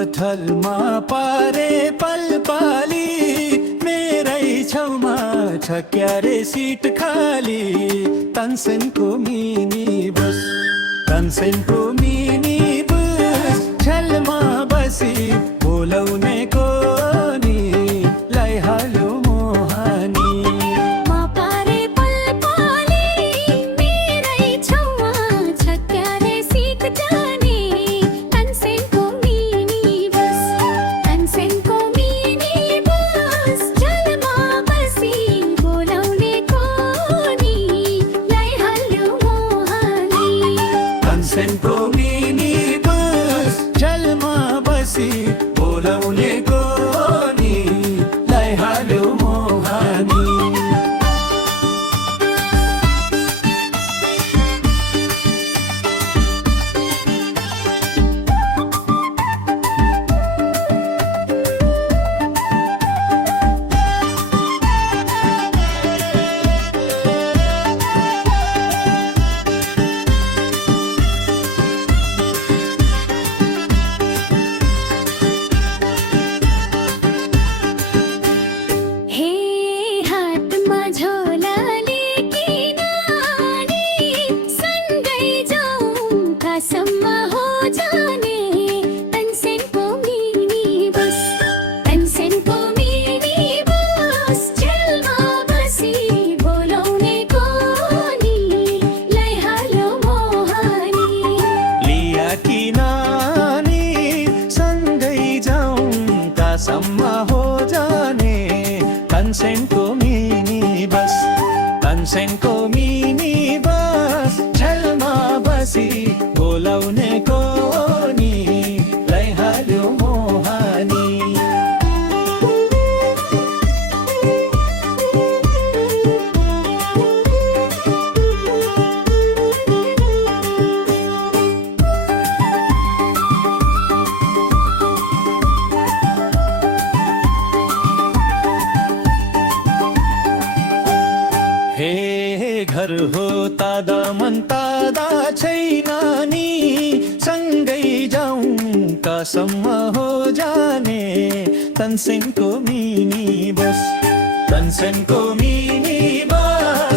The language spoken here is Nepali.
पथलमा पारे पलपाली मेरै छेउमा छ क्यारे सिट खाली तानसेनको मिनी बस तानसेनको मिनी बस छेलमा बसी बोलाउने कोनी लैहाल्यो मोहानी तानसेनको मिनी बस छेलमा बसी बोलाउने कोनी लैहाल्यो मोहानी सम्म हो जाने तानसेनको मिनी बस तानसेनको मिनी बस छेलमा बसी बोलाउने कोनी लैहाल्यो मोहानी हे घर हो तादा मन तादा छैन नि सँगै जाउँ कसम्म हो जाने तानसेनको मिनी बस तानसेनको मिनी बस